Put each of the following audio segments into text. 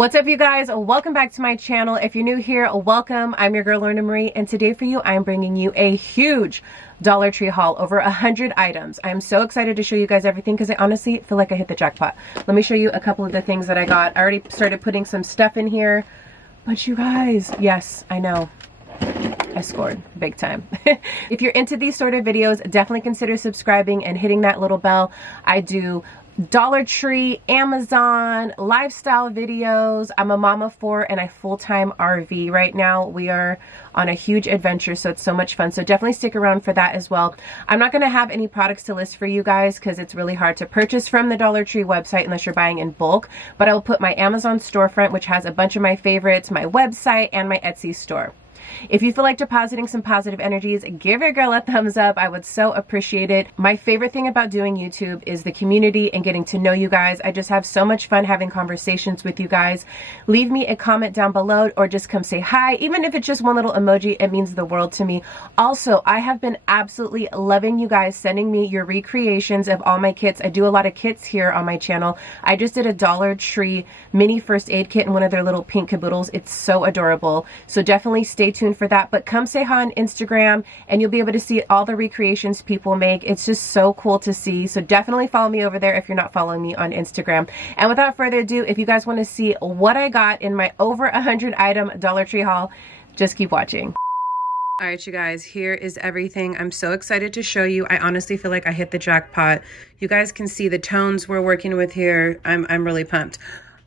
What's up, you guys? Welcome back to my channel. If you're new here, welcome. I'm your girl Lorna Marie, and today for you I'm bringing you a huge Dollar Tree haul, over 100 items. I'm so excited to show you guys everything because I honestly feel like I hit the jackpot. Let me show you a couple of the things that I got. I already started putting some stuff in here, but you guys, yes, I know, I scored big time. If you're into these sort of videos, definitely consider subscribing and hitting that little bell. I do Dollar Tree, Amazon, lifestyle videos. I'm a mama of 4 and I full-time RV right now. We are on a huge adventure, so it's so much fun. So definitely stick around for that as well. I'm not going to have any products to list for you guys because it's really hard to purchase from the Dollar Tree website unless you're buying in bulk. But I will put my Amazon storefront, which has a bunch of my favorites, my website, and my Etsy store. If you feel like depositing some positive energies, give your girl a thumbs up. I would so appreciate it. My favorite thing about doing YouTube is the community and getting to know you guys. I just have so much fun having conversations with you guys. Leave me a comment down below or just come say hi. Even if it's just one little emoji, it means the world to me. Also, I have been absolutely loving you guys sending me your recreations of all my kits. I do a lot of kits here on my channel. I just did a Dollar Tree mini first aid kit in one of their little pink caboodles. It's so adorable. So definitely stay tuned for that, but come say hi on Instagram and you'll be able to see all the recreations people make. It's just so cool to see. So definitely follow me over there if you're not following me on Instagram. And without further ado, if you guys want to see what I got in my over 100 item Dollar Tree haul, just keep watching. All right, you guys, here is everything. I'm so excited to show you. I honestly feel like I hit the jackpot. You guys can see the tones we're working with here. I'm really pumped.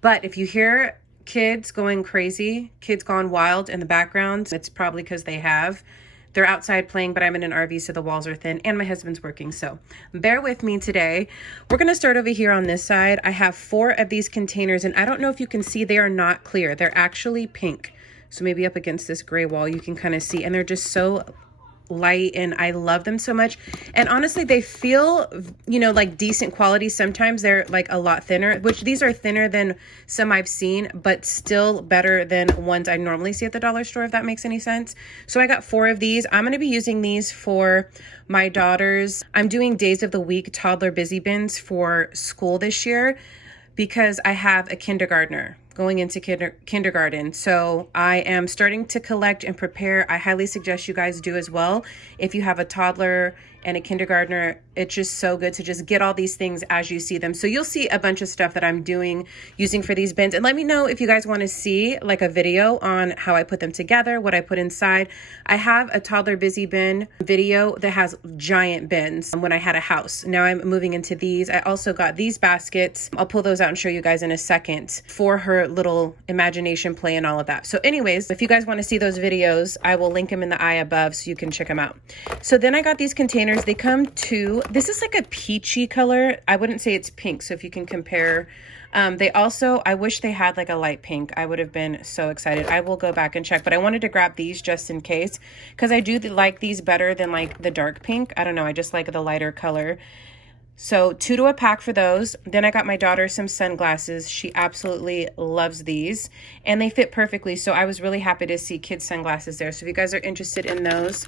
But if you hear kids going crazy, kids gone wild in the background, it's probably because they're outside playing, but I'm in an RV, so the walls are thin and my husband's working, so bear with me today. We're gonna start over here on this side. I have 4 of these containers, and I don't know if you can see, they are not clear. They're actually pink, so maybe up against this gray wall you can kind of see, and they're just so light and I love them so much. And honestly, they feel, you know, like decent quality. Sometimes they're like a lot thinner, which these are thinner than some I've seen, but still better than ones I normally see at the dollar store, if that makes any sense. So I got 4 of these. I'm going to be using these for my daughters. I'm doing days of the week toddler busy bins for school this year because I have a kindergartner going into kindergarten. So I am starting to collect and prepare. I highly suggest you guys do as well. If you have a toddler and a kindergartner, it's just so good to just get all these things as you see them. So you'll see a bunch of stuff that I'm using for these bins. And let me know if you guys want to see like a video on how I put them together, what I put inside. I have a toddler busy bin video that has giant bins when I had a house. Now I'm moving into these. I also got these baskets. I'll pull those out and show you guys in a second for her little imagination play and all of that. So anyways, if you guys want to see those videos, I will link them in the eye above so you can check them out. So then I got these containers. They come to, this is like a peachy color. I wouldn't say it's pink. So if you can compare, they also, I wish they had like a light pink. I would have been so excited. I will go back and check, but I wanted to grab these just in case, because I do like these better than like the dark pink. I don't know. I just like the lighter color. So 2 to a pack for those. Then I got my daughter some sunglasses. She absolutely loves these and they fit perfectly. So I was really happy to see kids sunglasses there. So if you guys are interested in those.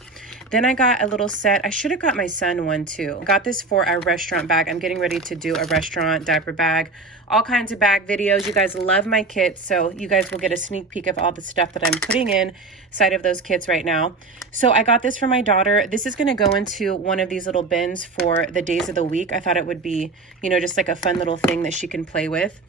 Then I got a little set. I should have got my son one too. I got this for a restaurant bag. I'm getting ready to do a restaurant diaper bag, all kinds of bag videos. You guys love my kits, so you guys will get a sneak peek of all the stuff that I'm putting inside of those kits right now. So I got this for my daughter. This is going to go into one of these little bins for the days of the week. I thought it would be, you know, just like a fun little thing that she can play with.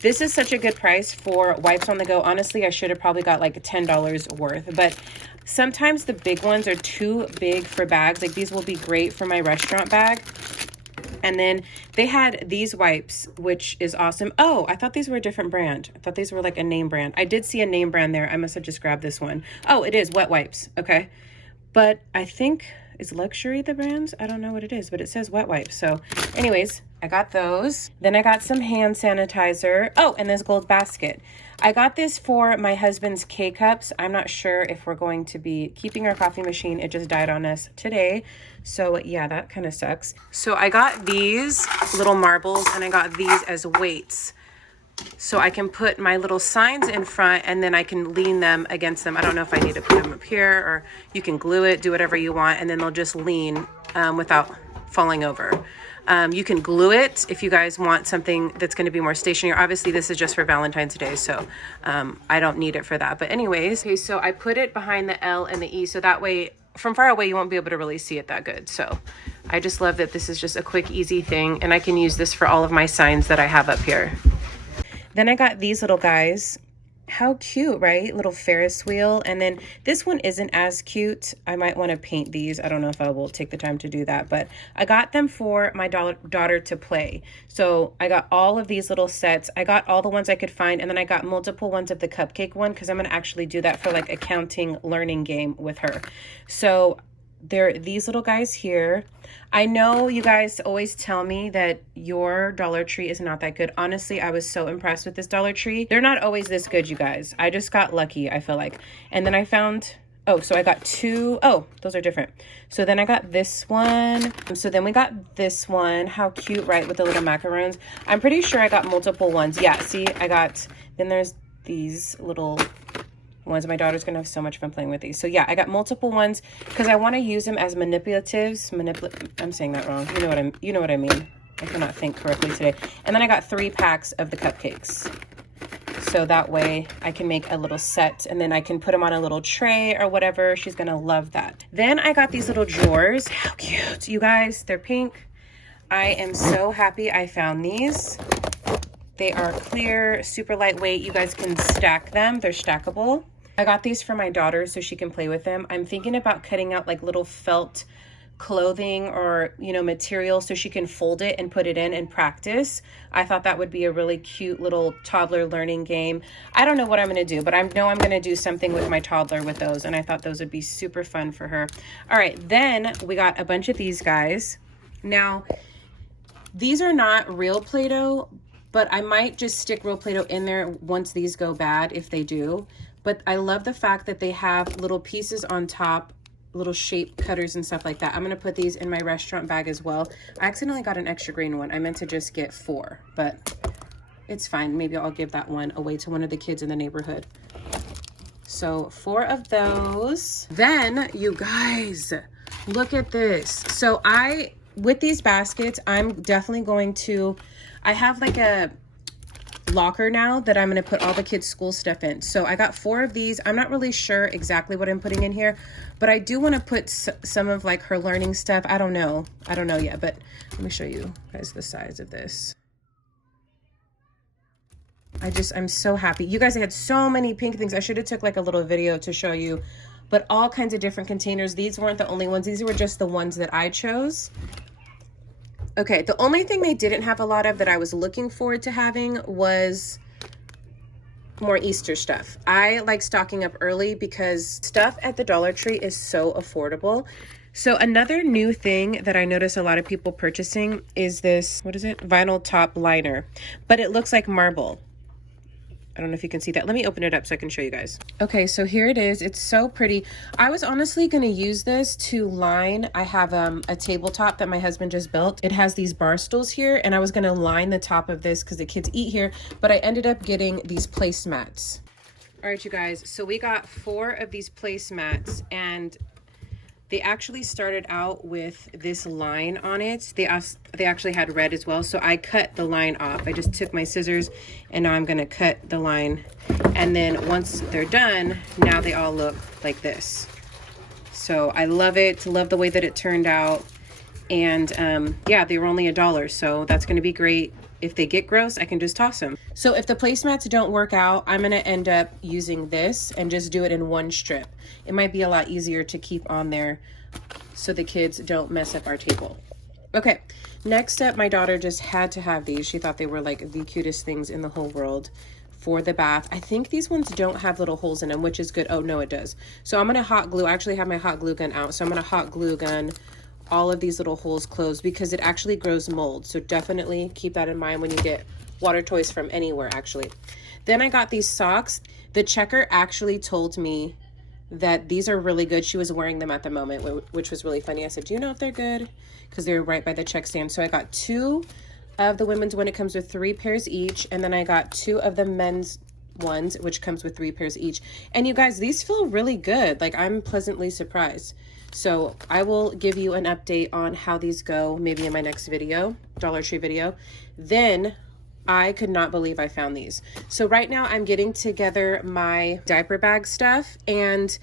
This is such a good price for wipes on the go. Honestly, I should have probably got like $10 worth, but sometimes the big ones are too big for bags. Like these will be great for my restaurant bag. And then they had these wipes, which is awesome. Oh, I thought these were a different brand. I thought these were like a name brand. I did see a name brand there. I must have just grabbed this one. Oh, it is Wet Wipes. Okay. But I think, is Luxury the brand? I don't know what it is, but it says Wet Wipes. So anyways, I got those. Then I got some hand sanitizer. Oh, and this gold basket. I got this for my husband's K-Cups. I'm not sure if we're going to be keeping our coffee machine. It just died on us today. So yeah, that kind of sucks. So I got these little marbles and I got these as weights. So I can put my little signs in front and then I can lean them against them. I don't know if I need to put them up here or you can glue it, do whatever you want, and then they'll just lean without falling over. You can glue it if you guys want something that's going to be more stationary. Obviously, this is just for Valentine's Day, so I don't need it for that. But anyways, okay, so I put it behind the L and the E, so that way from far away you won't be able to really see it that good. So I just love that this is just a quick, easy thing, and I can use this for all of my signs that I have up here. Then I got these little guys. How cute, right? Little Ferris wheel. And then this one isn't as cute. I might want to paint these. I don't know if I will take the time to do that, but I got them for my daughter to play. So I got all of these little sets. I got all the ones I could find, and then I got multiple ones of the cupcake one because I'm going to actually do that for like a counting learning game with her. So they're these little guys here. I know you guys always tell me that your Dollar Tree is not that good. Honestly, I was so impressed with this Dollar Tree. They're not always this good, you guys. I just got lucky, I feel like. And then I found, oh, so I got two. Oh, those are different. So then I got this one. So then we got this one. How cute, right? With the little macaroons. I'm pretty sure I got multiple ones. Yeah, see, I got, then there's these little ones. My daughter's gonna have so much fun playing with these. So yeah, I got multiple ones because I want to use them as manipulatives. I'm saying that wrong. You know what I mean. I cannot think correctly today. And then I got 3 packs of the cupcakes. So that way I can make a little set, and then I can put them on a little tray or whatever. She's gonna love that. Then I got these little drawers. How cute, you guys. They're pink. I am so happy I found these. They are clear, super lightweight. You guys can stack them. They're stackable. I got these for my daughter so she can play with them. I'm thinking about cutting out like little felt clothing or, you know, material so she can fold it and put it in and practice. I thought that would be a really cute little toddler learning game. I don't know what I'm going to do, but I know I'm going to do something with my toddler with those, and I thought those would be super fun for her. All right, then we got a bunch of these guys. Now, these are not real Play-Doh, but I might just stick real Play-Doh in there once these go bad, if they do. But I love the fact that they have little pieces on top, little shape cutters and stuff like that. I'm gonna put these in my restaurant bag as well. I accidentally got an extra green one. I meant to just get 4, but it's fine. Maybe I'll give that one away to one of the kids in the neighborhood. So 4 of those. Then, you guys, look at this. So with these baskets, I'm definitely going to, I have like a locker now that I'm going to put all the kids' school stuff in. So I got 4 of these. I'm not really sure exactly what I'm putting in here, but I do want to put some of like her learning stuff. I don't know yet, but let me show you guys the size of this. I'm so happy. You guys, I had so many pink things. I should have took like a little video to show you, but all kinds of different containers. These weren't the only ones. These were just the ones that I chose. Okay, the only thing they didn't have a lot of that I was looking forward to having was more Easter stuff. I like stocking up early because stuff at the Dollar Tree is so affordable. So another new thing that I notice a lot of people purchasing is this, what is it? Vinyl top liner, but it looks like marble. I don't know if you can see that. Let me open it up so I can show you guys. Okay, so here it is. It's so pretty. I was honestly going to use this to line. I have a tabletop that my husband just built. It has these bar stools here, and I was going to line the top of this because the kids eat here, but I ended up getting these placemats. All right, you guys, so we got 4 of these placemats, and they actually started out with this line on it. They actually had red as well, so I cut the line off. I just took my scissors, and now I'm gonna cut the line. And then once they're done, now they all look like this. So I love it, love the way that it turned out. And yeah, they were only $1, so that's gonna be great. If they get gross, I can just toss them. So if the placemats don't work out, I'm gonna end up using this and just do it in one strip. It might be a lot easier to keep on there so the kids don't mess up our table. Okay, next up, my daughter just had to have these. She thought they were like the cutest things in the whole world for the bath. I think these ones don't have little holes in them, which is good. Oh no, it does. So I'm gonna hot glue, I actually have my hot glue gun out. So I'm gonna hot glue gun all of these little holes closed because it actually grows mold. So definitely keep that in mind when you get water toys from anywhere, actually. Then I got these socks. The checker actually told me that these are really good. She was wearing them at the moment, which was really funny. I said, do you know if they're good? Because they're right by the check stand. So I got 2 of the women's one. It comes with 3 pairs each. And then I got 2 of the men's ones, which comes with 3 pairs each. And you guys, these feel really good. Like, I'm pleasantly surprised. So I will give you an update on how these go, maybe in my next video, Dollar Tree video. Then I could not believe I found these. So right now I'm getting together my diaper bag stuff, and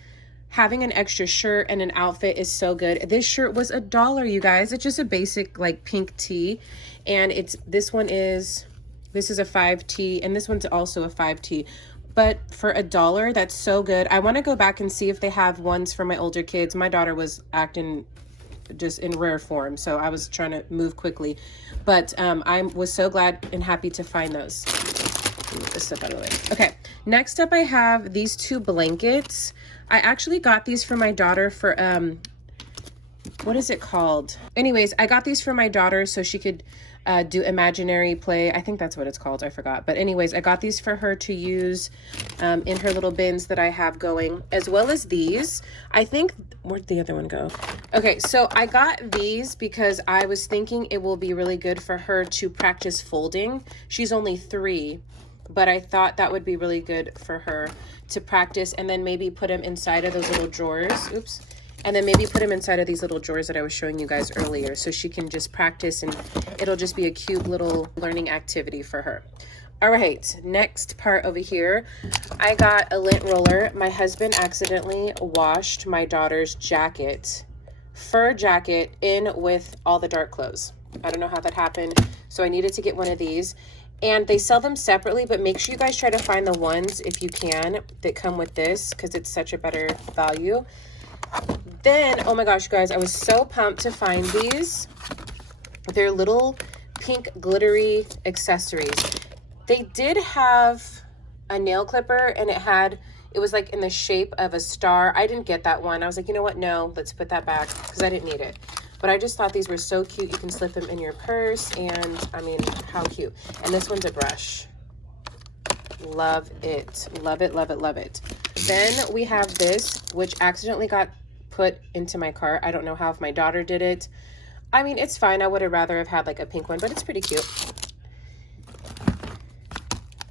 having an extra shirt and an outfit is so good. This shirt was $1, you guys. It's just a basic like pink tee, and this is a 5T, and this one's also a 5T. But for $1, that's so good. I want to go back and see if they have ones for my older kids. My daughter was acting just in rare form, so I was trying to move quickly. But I was so glad and happy to find those. Move this stuff out of the way. Okay, next up I have these 2 blankets. I actually got these for my daughter for, what is it called? Anyways, I got these for my daughter so she could do imaginary play. I think that's what it's called. I forgot. But anyways, I got these for her to use in her little bins that I have going, as well as these. I think, where'd the other one go? Okay, so I got these because I was thinking it will be really good for her to practice folding. She's only 3, but I thought that would be really good for her to practice, and then maybe put them inside of those little drawers. Oops. And then maybe put them inside of these little drawers that I was showing you guys earlier, so she can just practice, and it'll just be a cute little learning activity for her. All right, next part over here, I got a lint roller. My husband accidentally washed my daughter's jacket, fur jacket, in with all the dark clothes. I don't know how that happened, so I needed to get one of these. And they sell them separately, but make sure you guys try to find the ones, if you can, that come with this, because it's such a better value. Then, oh my gosh, guys, I was so pumped to find these. They're little pink glittery accessories. They did have a nail clipper, and it was like in the shape of a star. I didn't get that one. I was like, you know what? No, let's put that back, because I didn't need it. But I just thought these were so cute. You can slip them in your purse, and I mean, how cute. And this one's a brush. Love it. Love it, love it, love it. Then we have this, which accidentally got put into my cart. I don't know how, if my daughter did it. I mean, it's fine. I would have rather have had like a pink one, but it's pretty cute.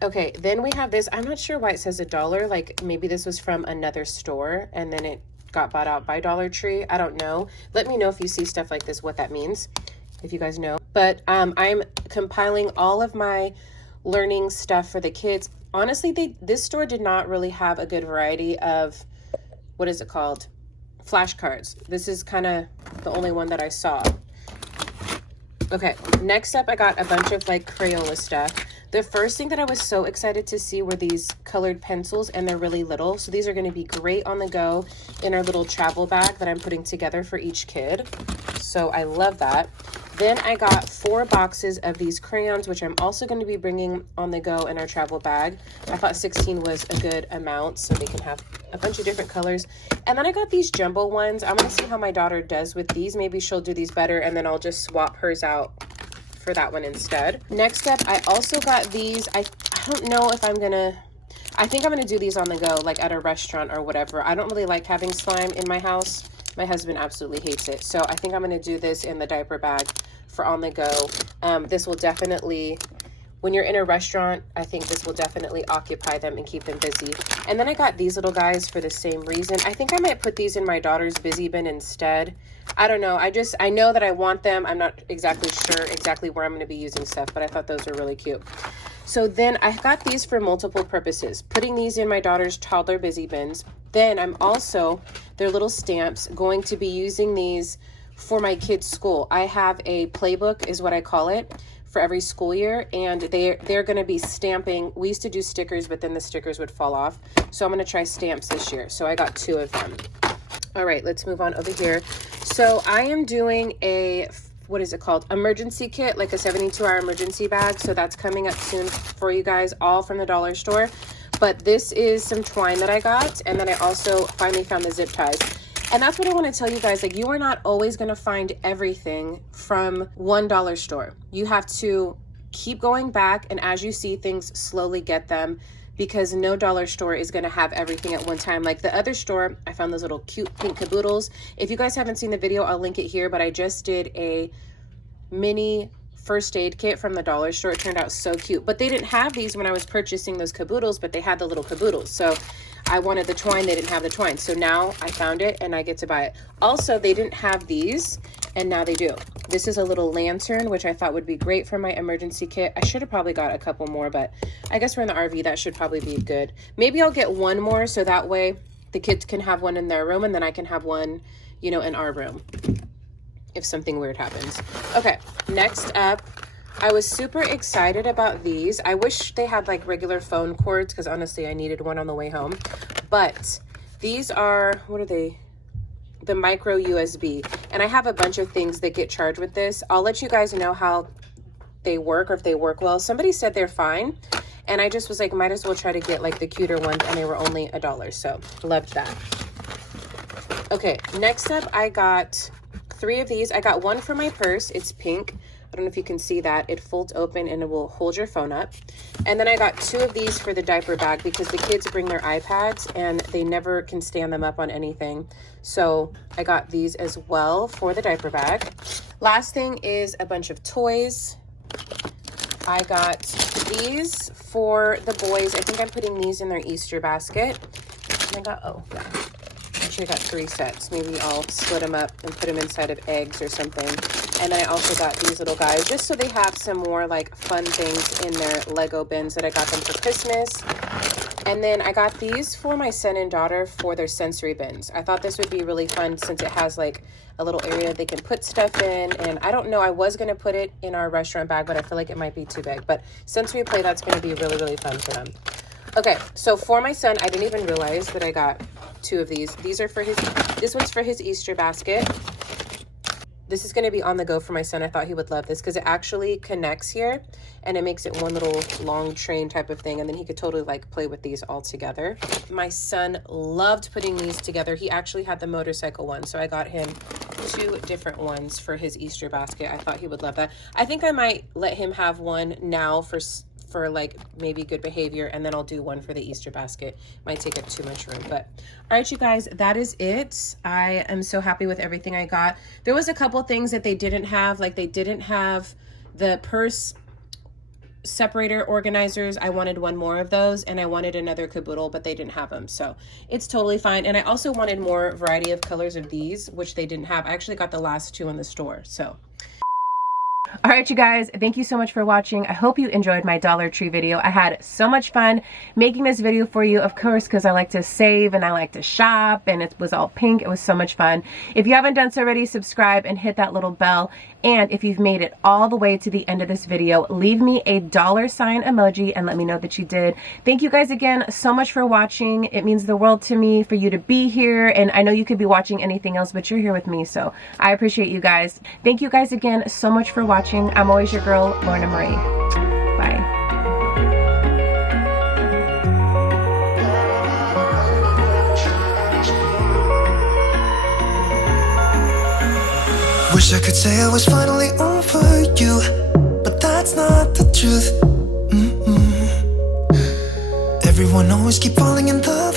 Okay, then we have this. I'm not sure why it says $1. Like, maybe this was from another store, and then it got bought out by Dollar Tree. I don't know. Let me know if you see stuff like this, what that means, if you guys know. But I'm compiling all of my learning stuff for the kids. Honestly, this store did not really have a good variety of, what is it called? Flashcards. This is kind of the only one that I saw. Okay, next up I got a bunch of like Crayola stuff. The first thing that I was so excited to see were these colored pencils, and they're really little. So these are going to be great on the go in our little travel bag that I'm putting together for each kid. So I love that. Then I got 4 boxes of these crayons, which I'm also going to be bringing on the go in our travel bag. I thought 16 was a good amount, so they can have a bunch of different colors. And then I got these jumbo ones. I'm going to see how my daughter does with these. Maybe she'll do these better, and then I'll just swap hers out for that one instead. Next up, I also got these. I don't know if I think I'm gonna do these on the go, like at a restaurant or whatever. I don't really like having slime in my house. My husband absolutely hates it. So I think I'm gonna do this in the diaper bag for on the go. This will definitely, when you're in a restaurant, I think this will definitely occupy them and keep them busy. And then I got these little guys for the same reason. I think I might put these in my daughter's busy bin instead. I don't know. I know that I want them. I'm not exactly sure exactly where I'm going to be using stuff, but I thought those were really cute. So then I got these for multiple purposes, putting these in my daughter's toddler busy bins. Then I'm also, they're little stamps, going to be using these for my kids' school. I have a playbook, is what I call it, for every school year, and they're going to be stamping. We used to do stickers, but then the stickers would fall off. So I'm going to try stamps this year. So I got 2 of them. All right, let's move on over here. So I am doing a, what is it called? Emergency kit, like a 72-hour emergency bag. So that's coming up soon for you guys, all from the dollar store. But this is some twine that I got. And then I also finally found the zip ties. And that's what I want to tell you guys. Like, you are not always going to find everything from one dollar store. You have to keep going back, and as you see things, slowly get them, because no dollar store is going to have everything at one time. Like the other store, I found those little cute pink caboodles. If you guys haven't seen the video, I'll link it here, but I just did a mini first aid kit from the dollar store. It turned out so cute, but they didn't have these when I was purchasing those caboodles, but they had the little caboodles. So I wanted the twine, they didn't have the twine. So now I found it and I get to buy it. Also, they didn't have these and now they do. This is a little lantern, which I thought would be great for my emergency kit. I should have probably got a couple more, but I guess we're in the RV. That should probably be good. Maybe I'll get one more so that way the kids can have one in their room and then I can have one, you know, in our room if something weird happens. Okay, next up, I was super excited about these. I wish they had like regular phone cords because honestly I needed one on the way home. But these are, what are they? The micro USB. And I have a bunch of things that get charged with this. I'll let you guys know how they work or if they work well. Somebody said they're fine. And I just was like, might as well try to get like the cuter ones, and they were only $1. So loved that. Okay, next up I got 3 of these. I got one for my purse. It's pink. I don't know if you can see that. It folds open and it will hold your phone up. And then I got 2 of these for the diaper bag because the kids bring their iPads and they never can stand them up on anything. So I got these as well for the diaper bag. Last thing is a bunch of toys. I got these for the boys. I think I'm putting these in their Easter basket. And I got, oh yeah. Actually, I got 3 sets. Maybe I'll split them up and put them inside of eggs or something. And then I also got these little guys just so they have some more like fun things in their Lego bins that I got them for Christmas. And then I got these for my son and daughter for their sensory bins. I thought this would be really fun since it has like a little area they can put stuff in. And I don't know, I was going to put it in our restaurant bag, but I feel like it might be too big. But sensory play, that's going to be really, really fun for them. Okay, so for my son, I didn't even realize that I got 2 of these. These are for his, this one's for his Easter basket. This is going to be on the go for my son. I thought he would love this because it actually connects here and it makes it one little long train type of thing. And then he could totally like play with these all together. My son loved putting these together. He actually had the motorcycle one. So I got him 2 different ones for his Easter basket. I thought he would love that. I think I might let him have one now for like maybe good behavior, and then I'll do one for the Easter basket. Might take up too much room, but all right, you guys, that is it. I am so happy with everything I got. There was a couple things that they didn't have, like they didn't have the purse separator organizers. I wanted one more of those, and I wanted another caboodle, but they didn't have them, so it's totally fine. And I also wanted more variety of colors of these, which they didn't have. I actually got the last 2 in the store, so all right, you guys, thank you so much for watching. I hope you enjoyed my Dollar Tree video. I had so much fun making this video for you, of course, because I like to save and I like to shop, and it was all pink. It was so much fun. If you haven't done so already, subscribe and hit that little bell. And if you've made it all the way to the end of this video, leave me a $sign emoji and let me know that you did. Thank you guys again so much for watching. It means the world to me for you to be here. And I know you could be watching anything else, but you're here with me, so I appreciate you guys. Thank you guys again so much for watching. I'm always your girl, Lorna Marie. Bye. Wish I could say I was finally over you, but that's not the truth. Everyone always keep falling in the